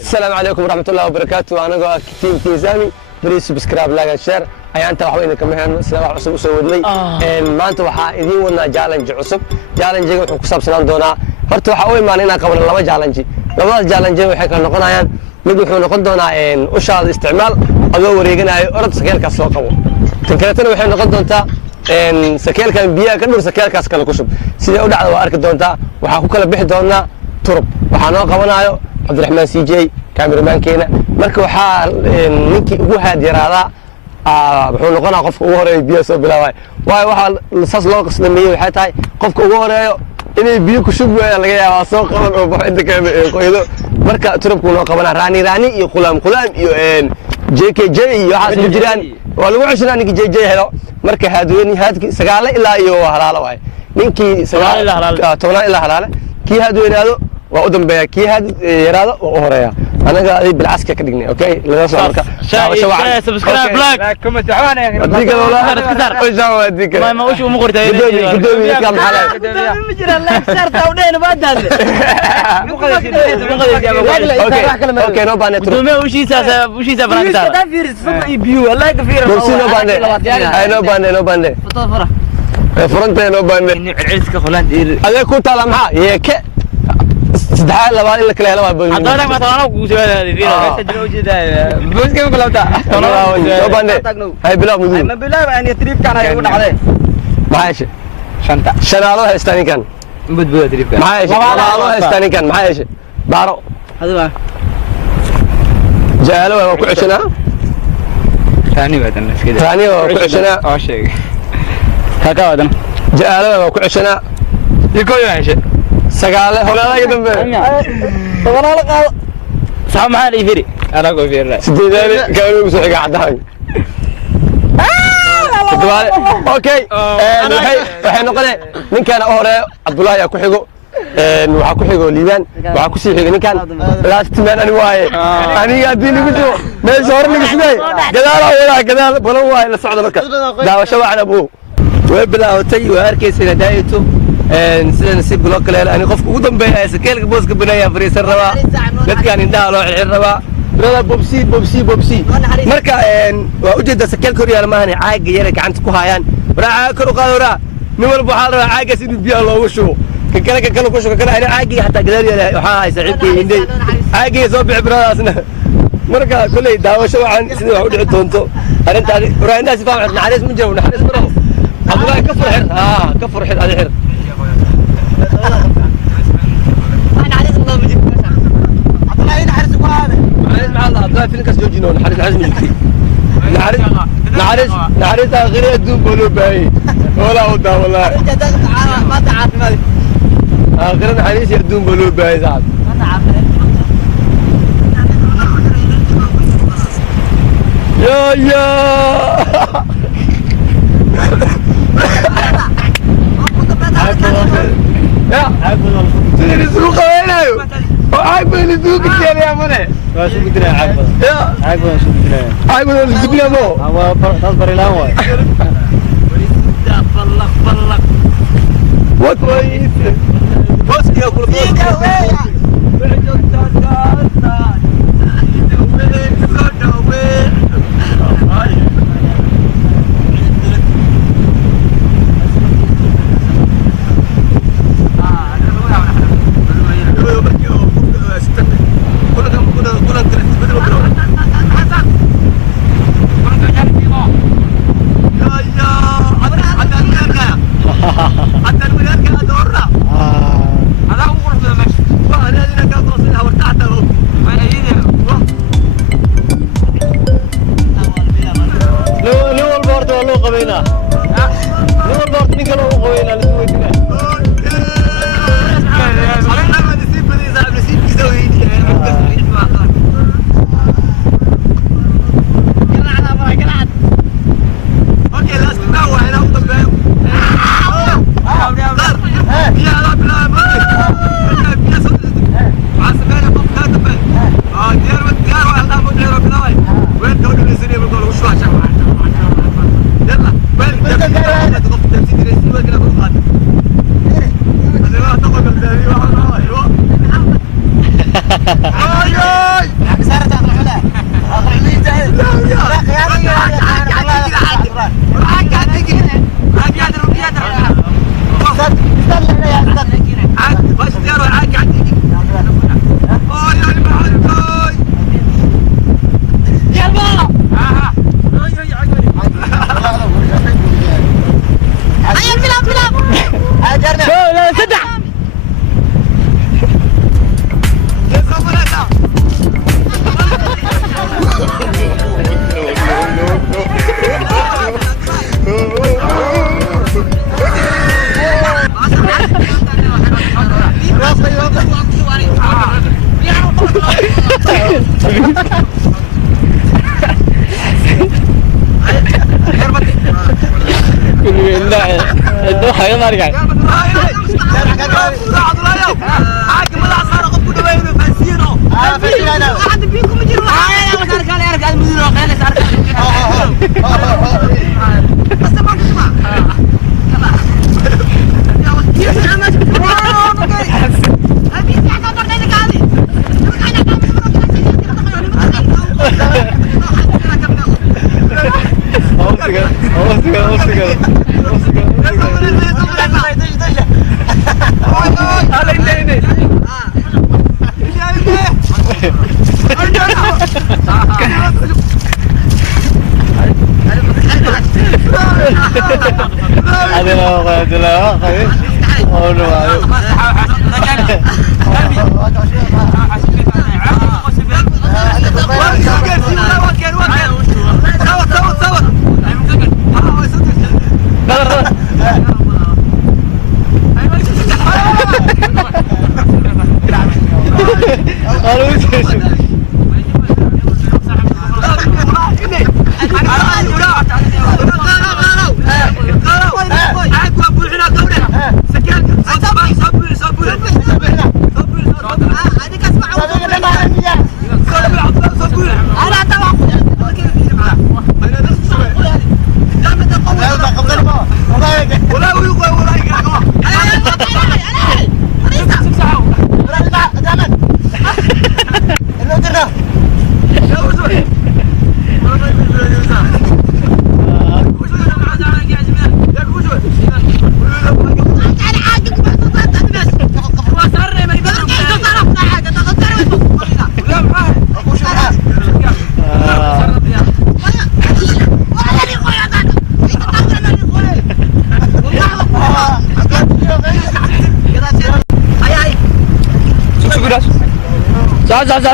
السلام عليكم ورحمة الله وبركاته. أنا كتيم كيزامي بريس سبسكرايب لايك شير أيان أنت وحوينا كمان سلام عصب وسود لي ما أنت وحا إذي ونا جالنج عصب جالنج وحنا كسب سنان دونا هرت وحوي ما لنا قبل الله جالنج لما جالنج وحنا نقول أيان نقول وحنا نقول دونا إن وش هذا استعمال أدو وريجنا أرد سكيل كسوق قبو تنكرتنا وحنا نقول دونتا إن سكيل كان بيا كدور سكيل كاس كلا كسب سيدا أودع وأرك دونتا وحنا كلا بيح دونا ترب وحنا قبنا عبد الرحمن سي جي كاميرمان كينا marka waxa ninkii ugu haadiraada wuxuu noqonaa qofka ugu horeeyo biyo soo bilaabay waxa saas loo qasnameeyay waxay tahay qofka ugu horeeyo inay biyo ku shubay laga yaabaa soo qaban oo wax inta kale qoydo marka turubku noo qabana raani iyo qulaam iyo JKJ iyo waxa isku jiraan waa lagu cushnaa ninkii JJ helo marka haadki sagaal ilaa iyo halaalo waay ninkii sagaal ilaa halaalo kii haadweynaado waa u dambeeya kii haad yaraado oo horeeya anaga ay bilcaska ka dhignay okay laga soo marka subscribe like comment waxaana diga walaal oo jaa diga ma ushu ugu qortay gudoomiye ka maxaa ma jira like sarta u dheena baad hadle okay no bane gudoomiye ushiisa banaanka taa fiiris fadl iyo biyo wallahi ka fiiris no bane ay no bane fara furanta no bane cilciska qolaan diir adeeg ku taala maxaa yeeke saddex labaad in la kala helo waa booyin hadda ma taana ku soo haaday fiiro ka jiro jeeda boos ka bilawda no bane hay bilaw mudu ma bilaw aan trip kan ay ugu dhacday maxay shanaalo haystaan kan budbud trip kan maxay shanaalo haystaan kan maxay baaro hadaba jaalo waa ku cushnaa ثاني بعدين كده ثاني وكعشنا شيء هكا بعدين جاله وكعشنا يكون يا شيء سقاله ولا لا يدم ولا لا صح ما لي فيري انا اقول فيري سديداني كانوا مسحق عدهاي اوكي waxay noqonay ninkan hore Abdullahi ya ku xigo waxa ku xigo liibaan waxa ku sii xigo ninkan last man ani waaye aniga hadii lagu soo meesha hore lagu sidee gadaal balan waaye la socdo marka daawasho waxan abuu way bilaawtay waa arkaysaa daayito sida nasiib loo kale ani qofka ugu dambeeyay sakeelka booska banaya fariisan rabaa dadkan indhaha loo xir rabaa rada bobsi marka waa u jeeda sakeelka horiyaal ma ahani caaga yar gacanta ku hayaan raaca kor u qaadora nin walba waxa la rabaa caaga sidii biyo loogu shubo كلا كوشو كلا أنا عاقي حتى قدر وحاي سعيدي عندي عاقي صوب عبراسنا مركا كله داو شو عن سنو عود عطونتو أنا أنت رأي الناس فاهم نحرس من جو نحرس برا عبد الله كفر حر كفر حر هذا حر انا عايز الله بيجيك عبد الله ينحرس هذا نحرس مع الله عبد الله في نكس جوجينون نحرس عزم جدي نحرس غير الدوب بلو باي ولا ودا والله ما تعرف مالي آخرنا حديث يردون بلو باي زعل يا سيدي السوق وين ايو عاقبه السوق كثير يا منى شو بدنا عاقبه شو بدنا عاقبه شو بدنا مو هو تصبر الهواء بلق وكويس بس يا كل كل لا ده حاجه ما رجع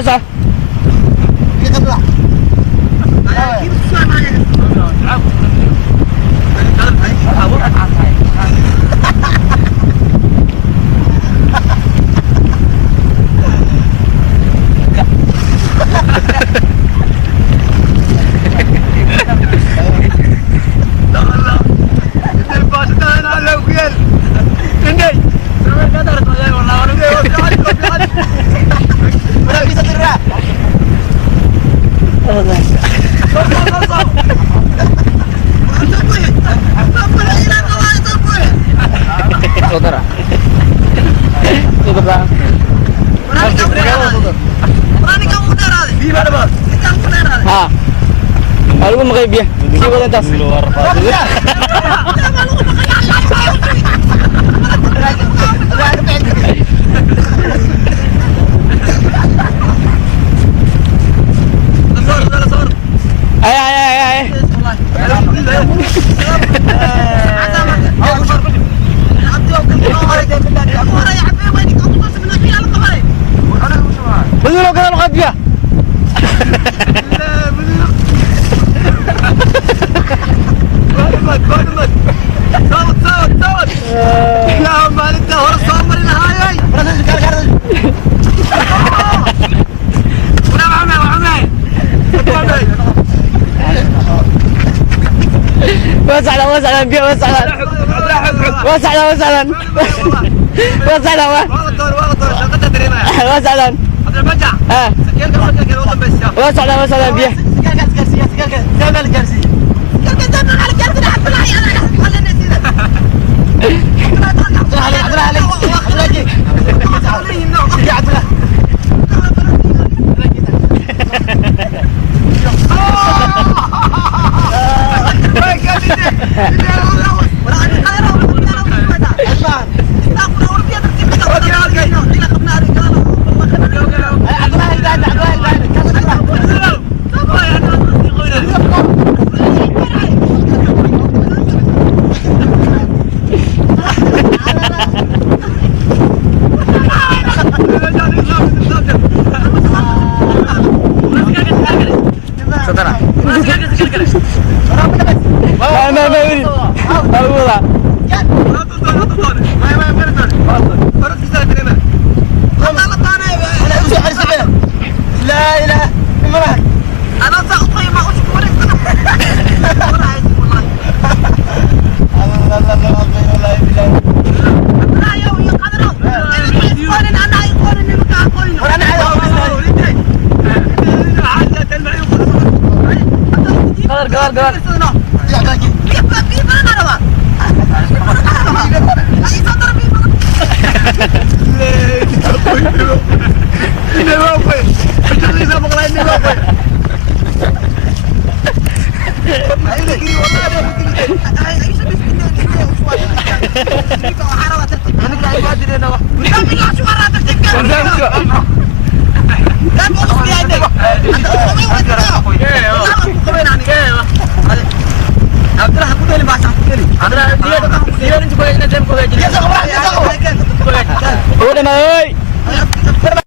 صح ها lagu maqaybiya sii wada intaas بدو كده مقضيه وسعلا بيه وسعلا بيه لا انا ساقطي ما اشكرك والله لا يا ويا قدروا انا يقول اني مكاكوين انا قال يبقى في بنا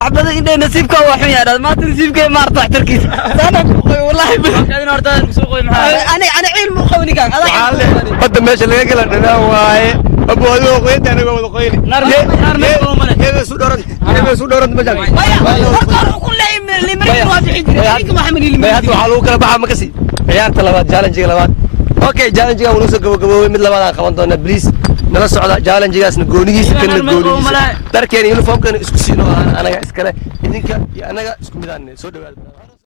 عبد إنت نسيبك واحد يا ما تنسيبك ما رتاح تركيز أنا والله أنا أرتاح مسوق معاه أنا علم خويني كان هذا ماشي اللي قال لنا واي ابو هذا قيد انا ابو قيد نار كيف سودورد مجال كل اللي مريض واضح ما حمل اللي هذا وحلو كلا بحا مكسي ciyaarta labaad challenge labaad okay challenge ga wuu soo gabagaboway mid labaad aan qaban doona please nala socda challenge gaasna goonigiisa kana goonigiisa darkeen uniformkan isku siino anaga iskale idinka iyo anaga isku mid aan soo dhawaad